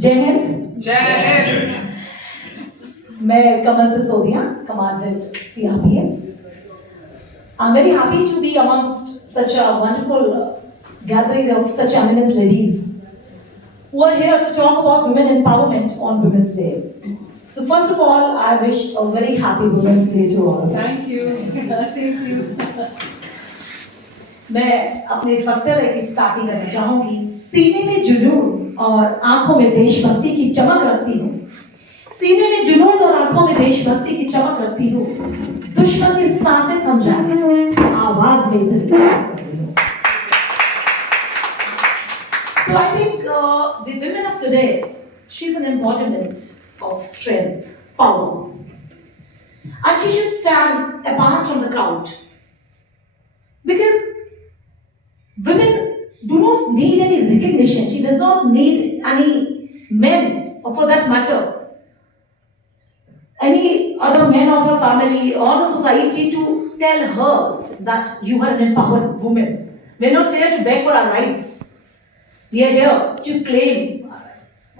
जय हिंद। जय हिंद। मैं कमल Sisodia, Commandant CRPF. I'm very happy to be amongst such a wonderful gathering of such eminent ladies who are here to talk about women empowerment on Women's Day. So first of all, I wish a very happy Women's Day to all. Thank you. Same to you. मैं अपने इस वक्तव्य की starting करना चाहूंगी। सीने में जुनून और आंखों में देशभक्ति की चमक रखती हूँ। सीने में जुनून और आंखों में देशभक्ति की चमक रखती हूँ। दुश्मन की सांसें थम जाए, आवाज में इधर करती हूँ। So I think the women of today, she's an embodiment of strength, power, and she should stand apart from the crowd because women do not need any recognition. She does not need any men, or for that matter, any other men of her family or the society to tell her that you are an empowered woman. We are not here to beg for our rights. We are here to claim our rights.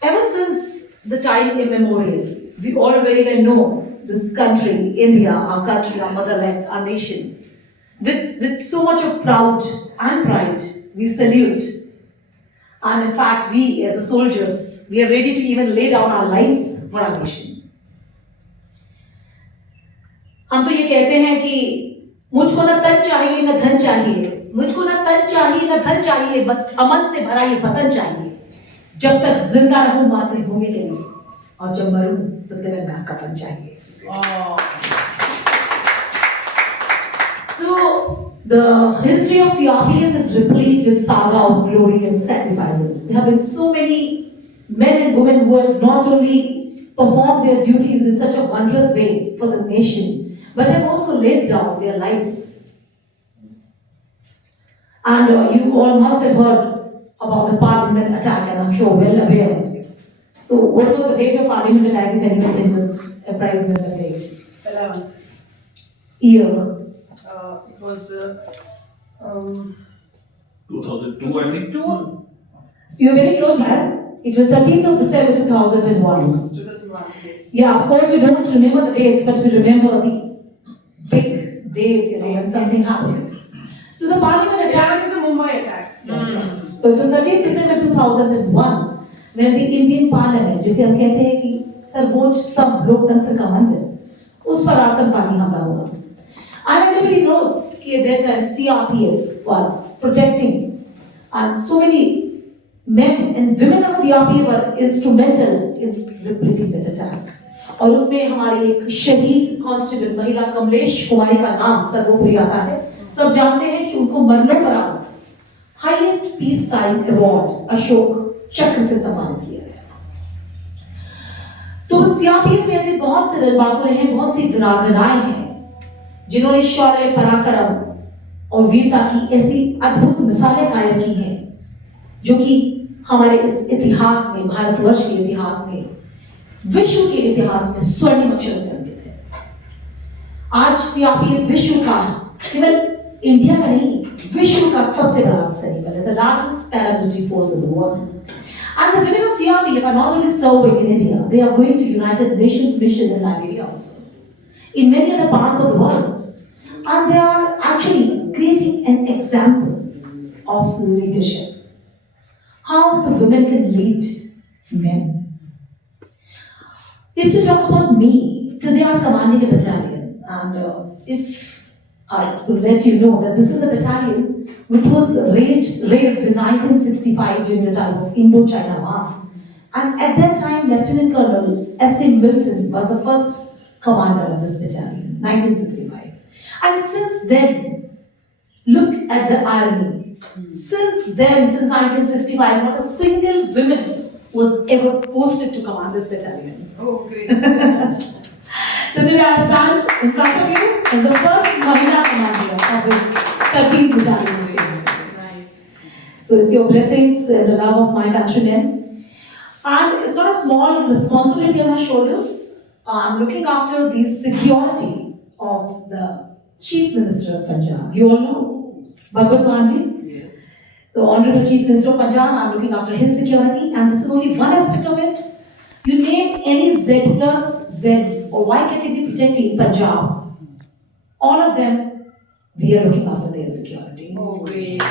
Ever since the time immemorial, we all very well know this country, India, our country, our motherland, our nation. With so much of proud and pride, we salute. And in fact, we as the soldiers, we are ready to even lay down our lives for our nation. हम तो ये कहते हैं कि मुझको ना तन चाहिए ना धन चाहिए, मुझको ना तन चाहिए ना धन चाहिए, बस अमन से भरा ये वतन चाहिए। जब तक जिंदा रहूं मातृभूमि के लिए, और जब मरूं तो तिरंगा कफन चाहिए। So, the history of CRPF is replete with saga of glory and sacrifices. There have been so many men and women who have not only performed their duties in such a wondrous way for the nation, but have also laid down their lives. And you all must have heard about the Parliament attack, and I'm sure well aware. So, what was the date of Parliament attack, if anyone can just apprise me of the date? 11th. Year? It was 2002, I think. Two. You're very close, man. It was 13th of December 2001. 2001, yes. Yeah, of course we don't remember the dates, but we remember the big dates, when something happens. So the Parliament attack is the Mumbai attack. Yes. So it was 13th December 2001 when the Indian Parliament, जिसे हम कहते हैं कि सर्वोच्च स्तंभ लोकतंत्र का मंदिर, उस पर आतंकवादी हमला हुआ। And everybody knows that at that time CRPF was protecting, and so many men and women of CRPF were instrumental in repelling that attack. और उसमें हमारी एक शहीद कांस्टेबल महिला कमलेश कुमारी का नाम सर्वोपरि आता है। सब जानते हैं कि उनको मरणोपरांत highest peace time award Ashok चक्र से सम्मानित किया गया। तो सीआरपीएफ में ऐसे बहुत से दलबहादुर हैं, बहुत सी वीरांगनाएं हैं जिन्होंने शौर्य, पराक्रम और वीरता की ऐसी अद्भुत मिसालें कायम की हैं जो कि हमारे इस इतिहास में, भारतवर्ष के इतिहास में, विश्व के इतिहास में स्वर्णिम अक्षर से अंकित है। आज सीआरपीएफ विश्व का, केवल इंडिया का नहीं, विश्व का सबसे बड़ा सैनिक बल है, the largest paramilitary force in the world. And the women of CRPF are not only serving in India, they are going to United Nations mission in Liberia also, in many other parts of the world. And they are actually creating an example of leadership. How the women can lead men. If you talk about me, today I'm commanding a battalion, and if I would let you know that this is a battalion which was raised in 1965 during the time of Indo-China War. And at that time, Lieutenant Colonel S.A. Milton was the first commander of this battalion, 1965. And since then, look at the irony. Since then, since 1965, not a single woman was ever posted to command this battalion. Oh, great. So today I stand in front of you as the first Mahila commander of this 13th battalion. Nice. So it's your blessings and the love of my countrymen. And it's not a small responsibility on my shoulders. I'm looking after the security of the Chief Minister of Punjab. You all know Bhagwat Manji? Yes. So, Honorable Chief Minister of Punjab, I'm looking after his security, and this is only one aspect of it. You name any Z plus Z or Y category protectee in Punjab, all of them, we are looking after their security. Oh, great.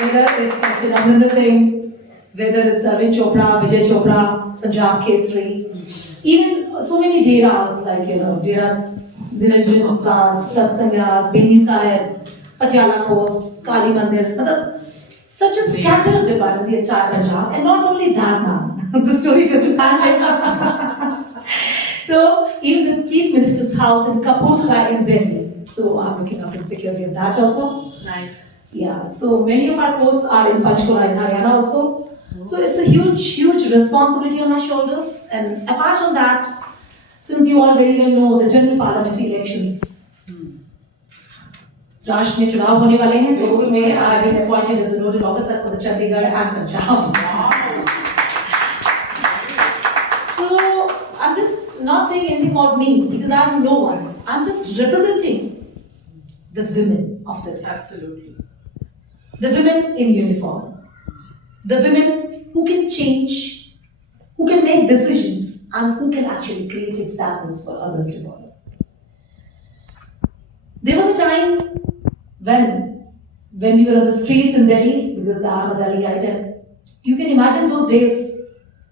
Whether it's Captain Amrinder Singh, whether it's Arvind Chopra, Vijay Chopra, Punjab Kesri, even so many deras like, Dera Niranjan Das, Satsanghyas, Beni Sahib, Patiala Post, Kali Mandir, such a scattered deployment, the entire Punjab, and not only that, man, the story doesn't end. So, even the Chief Minister's house in Kapurthala in Delhi, so I'm looking after the security of that also. Nice. Yeah, so many of our posts are in Panchkula in Haryana also. So it's a huge, huge responsibility on my shoulders. And apart from that, since you all very well know the general parliamentary elections, राष्ट्र में चुनाव होने वाले हैं, तो उसमें I have been appointed as the nodal officer for the Chandigarh and Punjab. So I'm just not saying anything about me because I am no one. I'm just representing the women of the day. Absolutely. The women in uniform. The women who can change, who can make decisions, and who can actually create examples for others to follow. There was a time when we were on the streets in Delhi, because I'm a Delhiite, and you can imagine those days,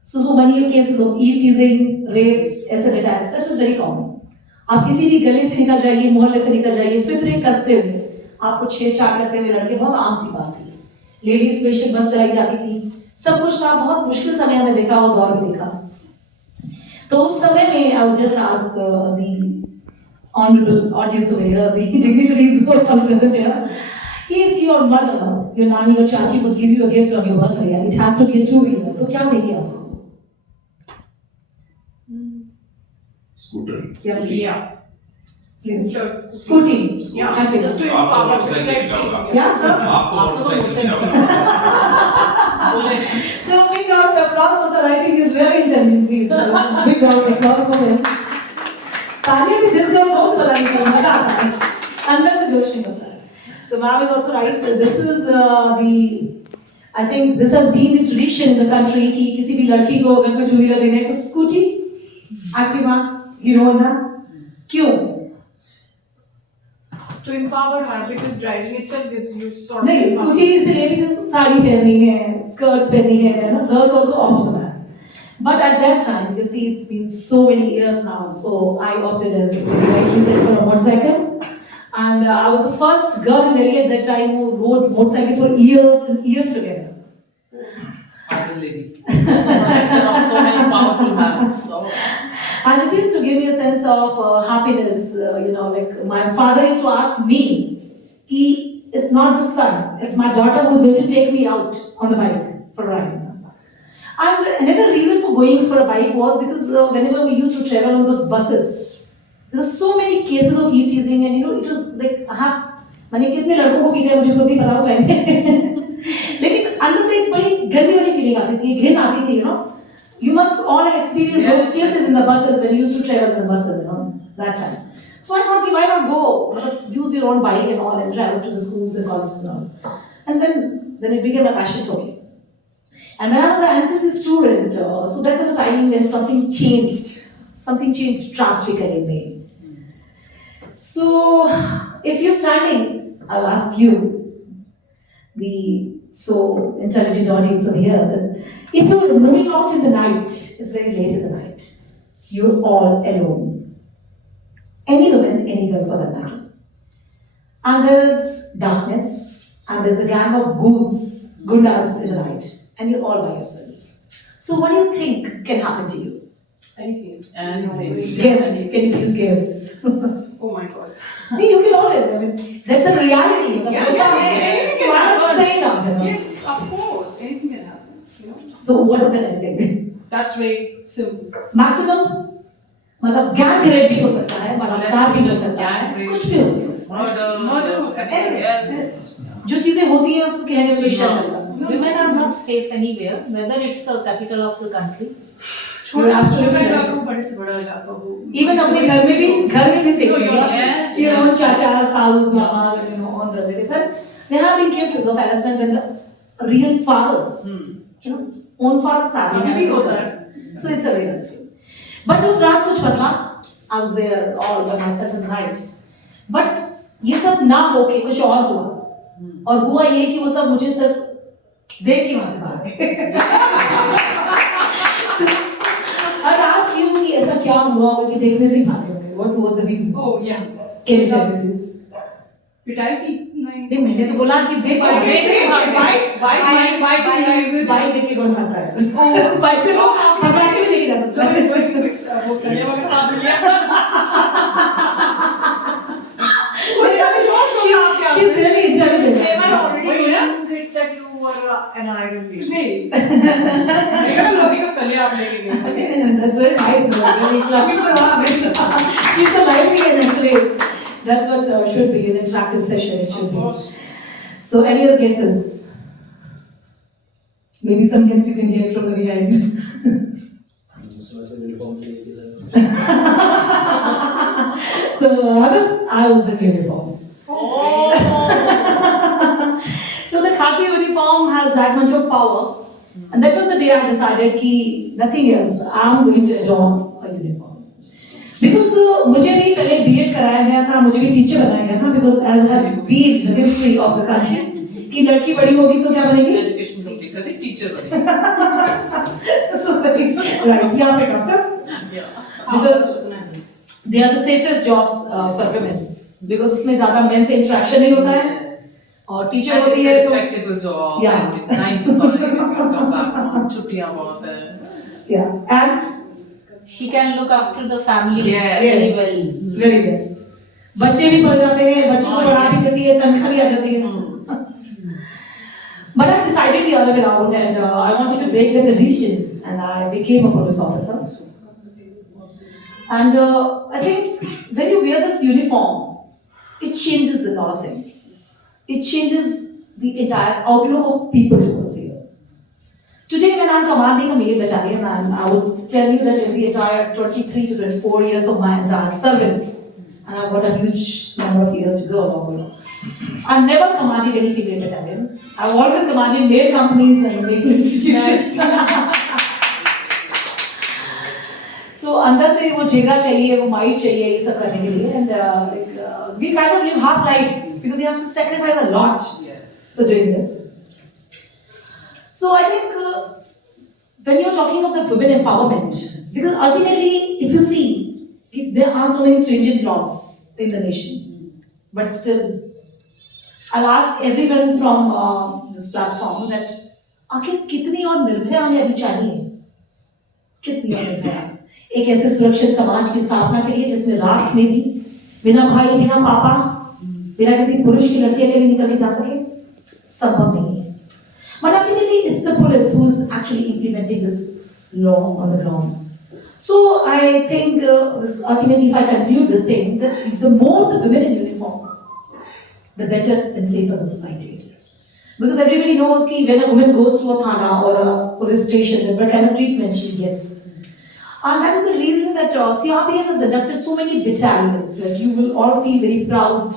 so many cases of eve teasing, rapes, acid attacks, that was very common. आप किसी भी गली से निकल जाइए, मोहल्ले से निकल जाइए, फितरे कसते हुए, आपको छेड़छाड़ करते हुए लड़के बहुत आम सी बात थी. लेडीज स्पेशल बस चलाई जाती थी, सब कुछ था, बहुत मुश्किल समय हमें देखा और दौर भी देखा. तो उस समय में I would just ask the honorable audience over here, the dignitaries who are present here, if your mother, your nani or chachi would give you a gift on your birthday and it has to be a two-wheeler, तो क्या देंगे आपको? Scooter. Yeah. Scooty. Yeah. Active. Just to आपको empower motorcycle खिलाऊंगा. Yeah, sir. आपको motorcycle खिलाऊंगा. So big round of applause for sir. I think he's very intelligent. Please, big round of applause for him. तालियां भी दिल से और जोश बना नहीं सकते, मजा आता है, अंदर से जोश निकलता है. So ma'am is also right. This is I think this has been the tradition in the country कि किसी भी लड़की को अगर कोई two-wheeler देने को स्कूटी, एक्टिवा, हीरो होंडा, क्यों? To empower her, because driving itself gives you sort of. नहीं, स्कूटी इसलिए because साड़ी पहननी है, skirts पहननी है, ना, girls also opt for that. But at that time, you can see it's been so many years now, so I opted as, like you said, for a motorcycle. And I was the first girl in Delhi at that time who rode motorcycle for years and years together. Idol lady. There are so many powerful men. So. And it used to give me a sense of happiness, like my father used to ask me, it's not the son, it's my daughter who's going to take me out on the bike for a ride. And another reason for going for a bike was because whenever we used to travel on those buses, there were so many cases of eve teasing, and it was like, मैंने कितने लड़कों को पीटा है मुझे खुद नहीं पता उस टाइम में. लेकिन अंदर से एक बड़ी गंदी वाली फीलिंग आती थी, घिन आती थी, You must all have experienced those cases in the buses when you used to travel in the buses, that time. So I thought, why not go, use your own bike and all and travel to the schools and colleges and all. And then it became a passion for me. And when I was an NCC student, so that was a time when something changed drastically in me. So if you're standing, I'll ask you, the so intelligent audience over here, that if you're moving out in the night, it's very late in the night, you're all alone. Any woman, any girl for that matter. And there is darkness, and there's a gang of gundas in the night, and you're all by yourself. So what do you think can happen to you? Anything. Guess, can you please guess? Oh my God. You can always, that's a reality. Anything So can I'm not happen. saying that. Yes, of course. Anything can happen. So what is that anything? That's very simple. Maximum? मतलब gang rape भी हो सकता है, बलात्कार भी हो सकता है, कुछ भी हो सकता है. Murder हो सकता है. Yes. जो चीजें होती हैं उसको कहने में कोई शर्म नहीं लगता. Women are not safe anywhere, whether it's the capital of the country. छोटा You're से absolutely छोटा right. इलाका हो, बड़े से बड़ा इलाका हो. Even अपने घर में भी safe No, नहीं you're है. yes, Your own yes. chacha, saus, mama, own relatives. There have been cases of harassment when the real fathers, you know, own fathers are being अभी भी होता harassed. So it's a reality. But उस रात कुछ बदला. I was there all by myself in the night. But ये सब ना होके कुछ और हुआ. और हुआ ये कि वो सब मुझे सिर्फ देख के वहां से भाग गए. I'd ask you कि ऐसा क्या हुआ होगा कि देखने से ही भागे होंगे? What was the reason? Oh yeah. Can you tell me please? पिटाई की? नहीं मैंने तो बोला कि देख के बाइक देख के कौन भागता है? बाइक पे तो भगा के भी लेके जा सकता है. वो सने वगैरह आप लिया. She's really intelligent. They were already hit that you were an idol lady. नहीं. ये लोहे का सले आप लेके गए. That's very nice. Really clubbing. She's a librarian actually. That's what should be an interactive session. It should Of be. course. So any other cases? Maybe some hints you can get from the behind. So I was in uniform. Oh. So the khaki uniform has that much of power, and that was the day I decided कि nothing else. I'm going to adorn a uniform. Because मुझे भी पहले B.Ed कराया गया था, मुझे भी teacher बनाया गया था. Because as has been the history of the country, कि लड़की बड़ी होगी तो क्या बनेगी? Education complete करते teacher बनेगी. So right, या फिर doctor. Yeah. Because they are the safest jobs for women. Because उसमें ज़्यादा men से interaction नहीं होता है. और टीचर होती है तो respectable job. Yeah. 9 to 5. You come back home. छुट्टियां बहुत हैं. yeah, and She can look after the family Yes. very well. very well. बच्चे भी पढ़ जाते हैं, बच्चों को पढ़ा भी देती है, तनख्वाह भी आ जाती है. But I decided the other way around, and I wanted to break the tradition, and I became a police officer. And I think when you wear this uniform, it changes a lot of things. It changes the entire outlook of people towards you. Today, when I'm commanding a male battalion, and I would tell you that in the entire 23 to 24 years of my entire service, and I've got a huge number of years to go, I've never commanded any female battalion. I've always commanded male companies and male institutions. So, अंदर से वो जिगरा चाहिए, वो might चाहिए, ये सब करने के लिए, and we kind of live half lives because you have to sacrifice a lot for doing this. So I think when you're talking of the women empowerment, because ultimately, if you see, there are so many stringent laws in the nation, but still, I'll ask everyone from this platform that आखिर कितनी और निर्भया हमें अभी चाहिए? कितनी और निर्भया? एक ऐसे सुरक्षित समाज की स्थापना के लिए जिसमें रात में भी बिना भाई, बिना पापा, बिना किसी पुरुष की लड़की अकेले निकल के जा सके, संभव नहीं है. But ultimately, it's the police who's actually implementing this law on the ground. So I think this ultimately, if I conclude this thing, that the more the women in uniform, the better and safer the society is. Because everybody knows that when a woman goes to a thana or a police station, what kind of treatment she gets. And that is the reason that CRPF has adopted so many battalions. Like you will all feel very proud.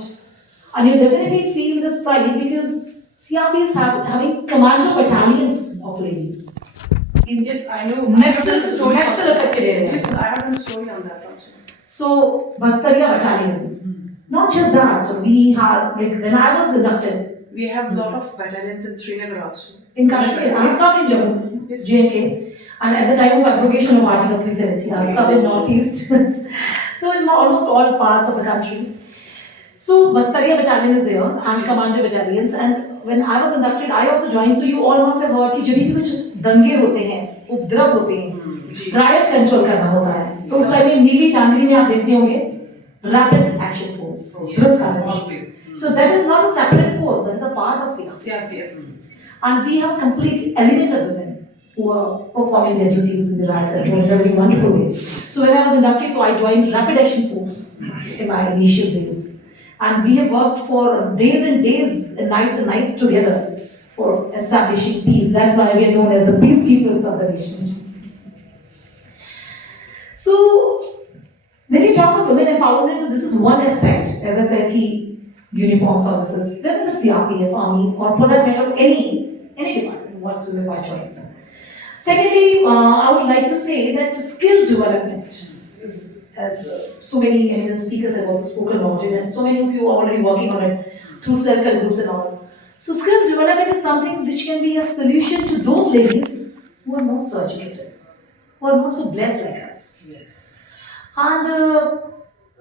And you definitely feel this pride because CRP is having commando battalions of ladies. Yes, I know. Nexus affected area. Yes, I have a story on that also. So, Bastaria battalion. Not just that, we have, like, when I was inducted We have a lot of battalions in Srinagar also. in Kashmir, I served in Jammu, Yes. JNK, and at the time of abrogation of Article 370, I served in Northeast. So, in almost all parts of the country. So, Bastaria battalion is there, and commando battalions, and when I was inducted, I also joined. So, you all must have heard कि जब भी कुछ दंगे होते हैं, उपद्रव होते हैं, riot control करना होता है. तो उस टाइम में नीली टांगरी में आप देखते होंगे, rapid action force. उपद्रव कार्य. Always. So that is not a separate force, that is a part of CRPF. CRPF. And we have complete element of women who are performing their duties in the riot control in a very wonderful way. So when I was inducted, so I joined Rapid Action Force in my initial days. And we have worked for days and days and nights together for establishing peace. That's why we are known as the peacekeepers of the nation. So when we talk of women empowerment, so this is one aspect. As I said, uniform services, whether it's CRPF, Army, or for that matter, any department whatsoever by choice. Secondly, I would like to say that skill development is, as so many eminent speakers have also spoken about it, and so many of you are already working on it through self-help groups and all. So, skill development is something which can be a solution to those ladies who are not so educated, who are not so blessed like us. Yes. And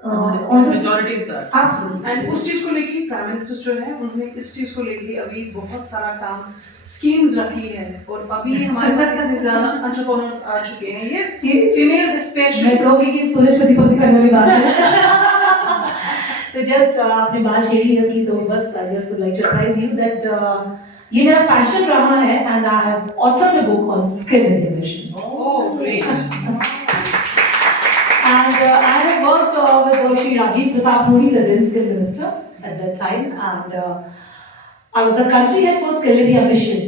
And on this, majority is that. absolutely. And उस चीज को लेके prime minister जो है उन्होंने इस चीज को लेके अभी बहुत सारा काम स्कीम्स रखी है और अभी हमारे पास इतने ज्यादा एंटरप्रेन्योर्स आ चुके हैं ये फीमेल्स मैं स्पेशली कहूँगी कि सूरज प्रतिपत्ति करने वाली बात है तो जस्ट आपने बात छेड़ी है इसकी तो बस I just would like to advise you that ये मेरा पैशन रहा है and I have authored a book on skill integration oh great and I have worked with Shri Rajiv Pratap Modi, the then skill minister at that time, and I was the country head for Skill India mission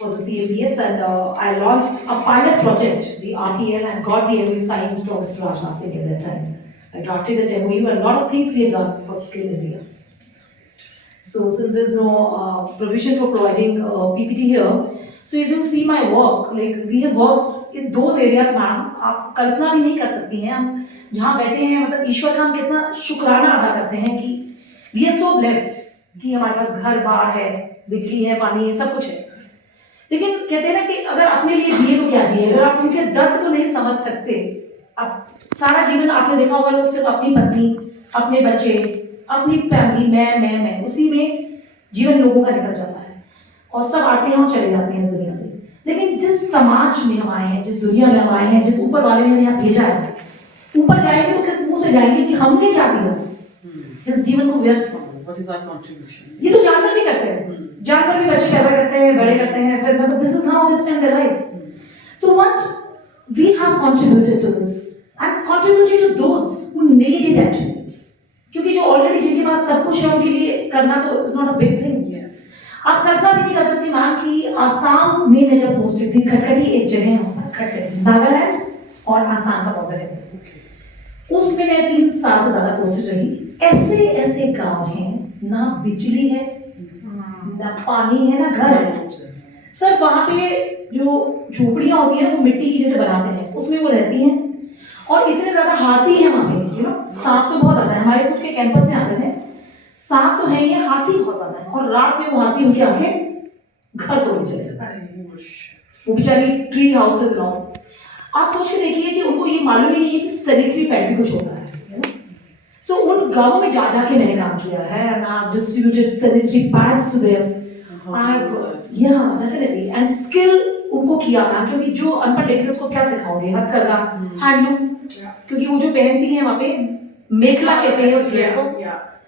for the CMPS, and I launched a pilot project, the RTL, and got the MOU signed from Mr. Rajnath Singh at that time. I drafted that MOU, and a lot of things we have done for Skill India. So since there's no provision for providing PPT here, so you will see my work. Like we have worked in those areas, ma'am. आप कल्पना भी नहीं कर सकती हैं हम जहाँ बैठे हैं मतलब ईश्वर का हम कितना शुक्राना अदा करते हैं कि we are so blessed कि हमारे पास घर बार है, बिजली है, पानी है, सब कुछ है. लेकिन कहते हैं ना कि अगर अपने लिए जिए तो क्या जिए, अगर आप उनके दर्द को नहीं समझ सकते, आप सारा जीवन आपने देखा होगा लोग सिर्फ अपनी पत्नी, अपने बच्चे, अपनी फैमिली, मैं उसी में जीवन लोगों का निकल जाता है और सब आते हैं और चले जाते हैं इस दुनिया से. लेकिन जिस समाज में हम आए हैं, जिस दुनिया में हम आए हैं, जिस ऊपर वाले ने हमें यहाँ भेजा है, ऊपर जाएंगे तो किस मुंह से जाएंगे कि हमने क्या किया इस जीवन को व्यर्थ. What is our contribution? ये तो जानवर भी करते हैं, जानवर भी बच्चे पैदा करते हैं, बड़े करते हैं, फिर मतलब this is how they spend their life. So what we have contributed to this and contributed to those who needed it. क्योंकि जो ऑलरेडी जिनके पास सब कुछ है उनके लिए करना तो is not a big thing. आप कल्पना भी नहीं कर सकती मैम कि आसाम में मैं जब पोस्टेड थी, खटखटी एक जगह है खटखटी, नागालैंड और आसाम का बॉर्डर है, उसमें मैं 3 साल से ज्यादा पोस्टेड रही. ऐसे ऐसे गांव हैं, ना बिजली है, ना पानी है, ना घर है. सर वहां पे जो झोपड़ियां होती हैं वो मिट्टी की जैसे बनाते हैं, उसमें वो रहती हैं और इतने ज्यादा हाथी है वहां पे, यू नो, सांप तो बहुत ज्यादा है. हमारे खुद के कैंपस में आते थे, सांप तो है, ये हाथी बहुत ज्यादा है और रात में वो हाथी उनकी आंखें घर तोड़ चले जाता है. वो बेचारी ट्री हाउसेस राउंड. आप सोच के देखिए कि उनको ये मालूम ही नहीं है कि सैनिटरी पैड भी कुछ होता है. सो उन गांवों में जा जाके मैंने काम किया है and I have distributed sanitary pads to them. I have definitely and skill उनको किया मैम, क्योंकि जो अनपढ़ लेडी है उसको क्या सिखाओगे, हथकरघा, हैंडलूम, क्योंकि वो जो पहनती है वहाँ पे मेखला कहते हैं उस ड्रेस को,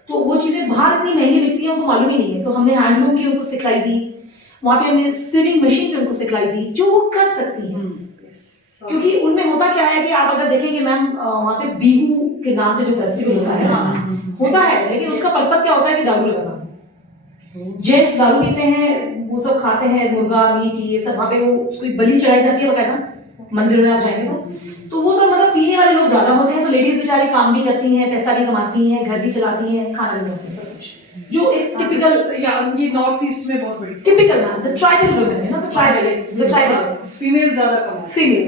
तो वो चीजें बाहर इतनी महंगी बिकती हैं उनको मालूम ही नहीं है. तो हमने हैंडलूम की उनको सिखलाई दी, वहाँ पे हमने सिविंग मशीन पे उनको सिखलाई दी जो वो कर सकती हैं. क्योंकि उनमें होता क्या है कि आप अगर देखेंगे मैम वहाँ पे बिहू के नाम से जो फेस्टिवल होता है लेकिन उसका पर्पस क्या होता है कि दारू लगाना. जेंट्स दारू पीते हैं, वो सब खाते हैं, मुर्गा मीट ये सब, वहाँ पे वो उसको बलि चढ़ाई जाती है बकायदा मंदिरों में आप जाएंगे तो वो सब मतलब पीने वाले लोग ज्यादा होते हैं. तो लेडीज बेचारी काम भी करती हैं, पैसा भी कमाती हैं, घर भी चलाती हैं, खाना भी बनाती हैं, सब कुछ जो एक टिपिकल ये नॉर्थ ईस्ट में बहुत बड़ी टिपिकल ना the tribal women, you know, the tribal female ज्यादा कम फीमेल.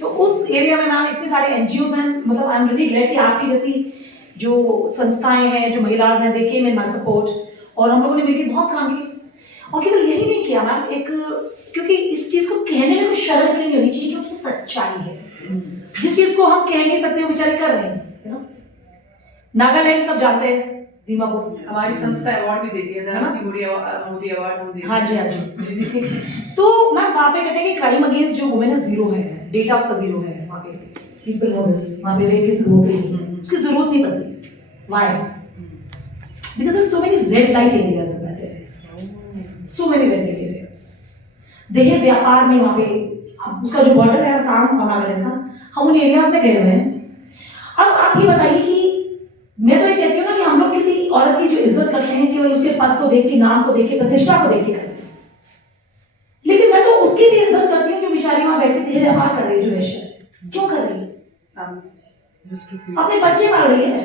तो उस एरिया में मैम इतने सारे एनजीओज हैं, मतलब आई एम रियली ग्लैड कि आपकी जैसी जो संस्थाएं हैं, जो महिलाएं हैं, दे केम इन माय सपोर्ट और हम लोगों ने मिलकर बहुत काम किया. और केवल यही नहीं किया मैम, एक क्योंकि इस चीज को कहने में कोई शर्म इसलिए नहीं होनी चाहिए क्योंकि सच्चाई है. जिस चीज को हम कह नहीं सकते वो बेचारे कर रहे हैं, यू नो. नागालैंड सब जानते हैं, दीमापुर हमारी संस्था अवार्ड भी देती है ना, मोदी अवार्ड हम देते हैं. हाँ जी. तो मैम वहाँ पे कहते हैं कि क्राइम अगेंस्ट जो वुमेन है जीरो है, डेटा उसका जीरो है वहाँ पे. People know this. वहाँ पे रेप केसेस होते हैं, उसकी जरूरत नहीं पड़ती. Why? Because there so many red light areas in that area, so many red light areas. देह व्यापार में वहाँ पे उसका जो बॉर्डर है आसाम और नागालैंड का, हम उन एरियाज में गए हुए हैं. अब आप ये बताइए कि मैं तो ये कहती हूँ ना कि हम लोग किसी औरत की जो इज्जत करते हैं केवल उसके पद को देख के, नाम को देख के, प्रतिष्ठा को देख के करते हैं. लेकिन मैं तो उसकी भी इज्जत करती हूँ जो बेचारी वहां बैठी देह व्यापार कर रही है, जो वेश्या क्यों कर रही है, अपने बच्चे पाल रही है.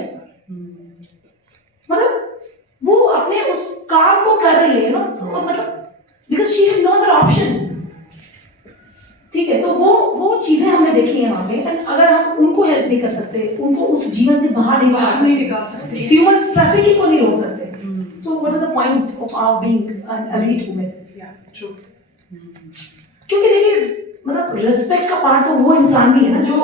मतलब वो अपने उस काम को कर रही है ना, तो मतलब because she had no other option. ठीक है, तो वो चीजें हमने देखी हैं वहां पे। एंड अगर हम उनको हेल्प नहीं कर सकते, उनको उस जीवन से बाहर नहीं निकाल सकते, ह्यूमन ट्रैफिकिंग को नहीं रोक सकते, so what is the point of our being a lead women? क्योंकि देखिए मतलब रिस्पेक्ट का पार्ट तो वो इंसान भी है ना जो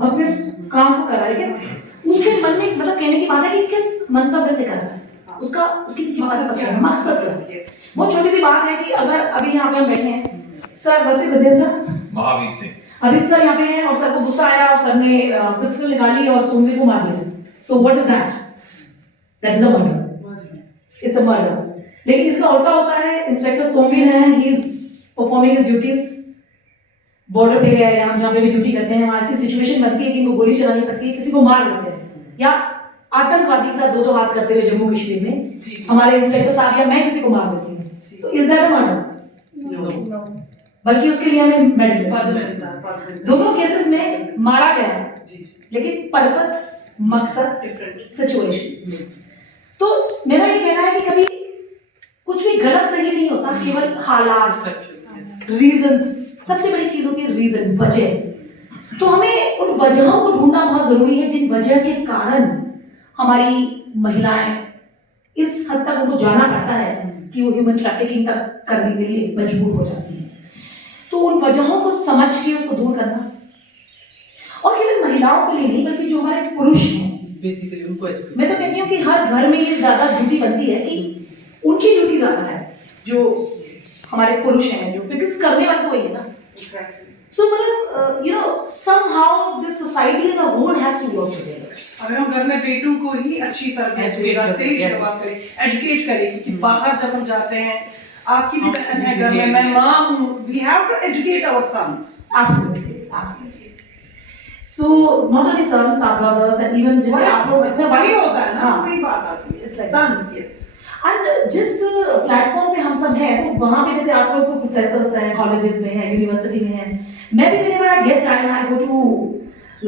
अपने उस काम को कर रहा है, लेकिन उसके मन में मतलब कहने की बात है कि किस मंतव्य से कर रहा है, उसका उसके पीछे मकसद क्या है, मकसद क्या है। बहुत छोटी सी बात है कि अगर अभी यहाँ पे हम बैठे हैं, सर बच्चे बदल सर महावीर सिंह, अभी सर यहाँ पे हैं और सर को गुस्सा आया और सर ने पिस्टल निकाली और सोमवीर को मार दिया, सो what is that? That is a murder, it's a murder. लेकिन इसका उल्टा होता है, इंस्पेक्टर सोमवीर हैं, he is performing his duties, border पे है, हम जहाँ पे भी ड्यूटी करते हैं वहाँ ऐसी सिचुएशन बनती है कि इनको गोली चलानी पड़ती है, किसी को मार देते हैं, या आतंकवादी के साथ दो हाथ करते हुए जम्मू कश्मीर में हमारे इंस्पेक्टर साहब या मैं किसी को मार देती हूँ, तो इज दैट अ मर्डर? बल्कि उसके लिए हमें मेडल मिलता है। दोनों केसेस में मारा गया है, लेकिन पर्पस, मकसद डिफरेंट, सिचुएशन। तो मेरा ये कहना है कि कभी कुछ भी गलत सही नहीं होता, केवल हालात, रीजन, सबसे बड़ी चीज होती है रीजन, वजह। तो हमें उन वजहों को ढूंढना बहुत जरूरी है जिन वजह के कारण हमारी महिलाएं इस हद तक उनको जाना पड़ता है कि वो ह्यूमन ट्रैफिकिंग तक करने के लिए मजबूर हो जाती है। तो उन वजहों को समझ के उसको दूर करना, और केवल महिलाओं के लिए नहीं बल्कि जो हमारे पुरुष हैं बेसिकली उनको मैं तो कहती हूँ कि हर घर में ये ज्यादा ड्यूटी बनती है कि उनकी ड्यूटी ज्यादा है, जो हमारे पुरुष हैं, जो बिकॉज करने वाले तो वही है ना। सो मतलब you know somehow this society as a whole has to work together. अगर हम घर में बेटों को ही अच्छी तरह सही जवाब करें, एजुकेट करें, कि बाहर जब हम जाते हैं, आपकी भी बहन है घर में, मैं माँ हूँ, we have to educate our sons. Absolutely, absolutely. So not only sons, our brothers, and even जैसे आप लोग इतना वही होता है ना, हाँ, वही बात आती है, like सन्स, यस। एंड जिस प्लेटफॉर्म पे हम सब हैं, तो वहाँ पे जैसे आप लोग तो प्रोफेसर्स हैं, कॉलेजेस में हैं, यूनिवर्सिटी में हैं, मैं भी whenever I get time I go to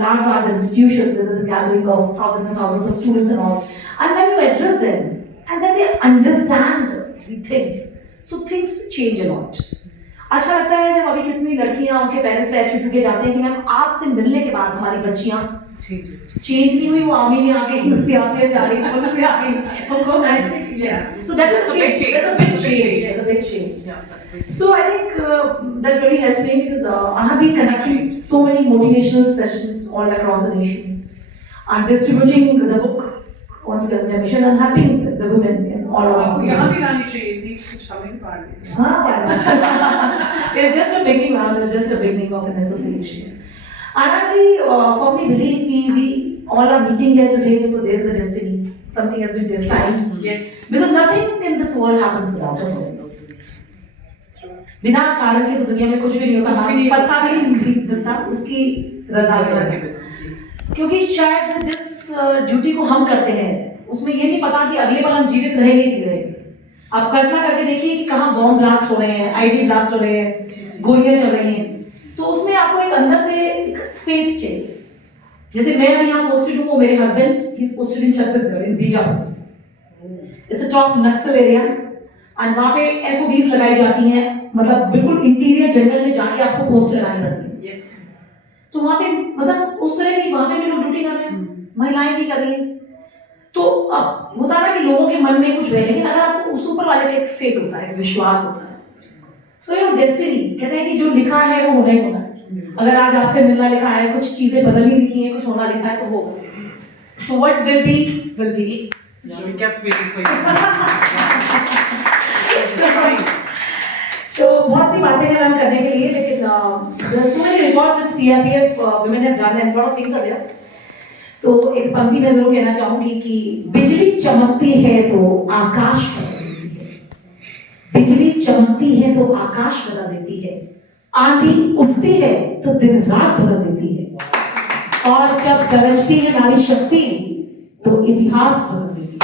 large institutions where there's a gathering of thousands and thousands of students and all, and when you address them and then they understand the things, so things change a lot. अच्छा लगता है जब अभी कितनी लड़कियां उनके parents से छूट चुके जाते हैं कि मैम आपसे मिलने के बाद हमारी बच्चियां चेंज नहीं हुई, वो आर्मी में आ गई, सीआरपीएफ में आ गई, पुलिस में आ गई, उनको ऐसे so that is a big change. That's a big change. That's a big change. Yeah, that's big. So I think that really helps me because I have been conducting so many motivational sessions all across the nation. I'm distributing the book Consequence Mission and helping the women in all of our यहाँ भी cities. लानी चाहिए थी, कुछ हमें भी बांट दी। हाँ, why not? It's just a beginning, ma'am. It's just a beginning of an association. And I really firmly believe we all are meeting here today, so there is a destiny. Something has been destined. Yes. Because nothing in this world happens without a purpose. बिना कारण के तो दुनिया में कुछ भी नहीं होता, पत्ता भी नहीं हिलता उसकी रजा के बिना। क्योंकि शायद जिस ड्यूटी को हम करते हैं उसमें ये नहीं पता कि अगले बार हम जीवित रहेंगे कि नहीं रहेंगे। आप कल्पना करके देखिए कि कहाँ बॉम्ब ब्लास्ट हो रहे हैं, आईडी ब्लास्ट हो रहे हैं, गोलियां चल रही हैं, तो उसमें आपको एक अंदर से एक फेथ चाहिए। जैसे मैं अभी यहाँ पोस्टेड हूँ, मेरे husband he is posted in Chhattisgarh, in Bijapur. It's a top Naxal area and वहाँ पे एफओबीज लगाई जाती हैं, मतलब बिल्कुल इंटीरियर जंगल में जाके आपको पोस्ट लगानी पड़ती है। यस। तो वहाँ पे मतलब उस तरह की वहाँ पे भी लोग ड्यूटी कर रहे हैं, महिलाएं भी कर रही हैं। तो अब होता है ना कि लोगों के मन में कुछ है, लेकिन अगर आपको उस ऊपर वाले पे एक फेथ होता है, विश्वास होता है, सो योर डेस्टिनी, कहते हैं कि जो लिखा है वो होना ही होना है। अगर आज आपसे मिलना लिखा है, कुछ चीजें बदलनी लिखी हैं, कुछ होना लिखा है, तो वो होगा। तो what will be will be. So we kept waiting for you. तो बहुत सी बातें हैं मैम करने के लिए, लेकिन there are so many records which CRPF women have done and lot of things are there. तो एक पंक्ति में जरूर कहना चाहूंगी कि बिजली चमकती है तो आकाश बदल देती है, बिजली चमकती है तो आकाश बदल देती है, आंधी उठती है तो दिन रात बदल देती है, और जब गरजती है नारी शक्ति तो इतिहास बदल देती है।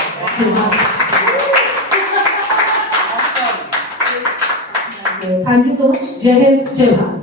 Thank you so much. जय हिंद, जय भारत।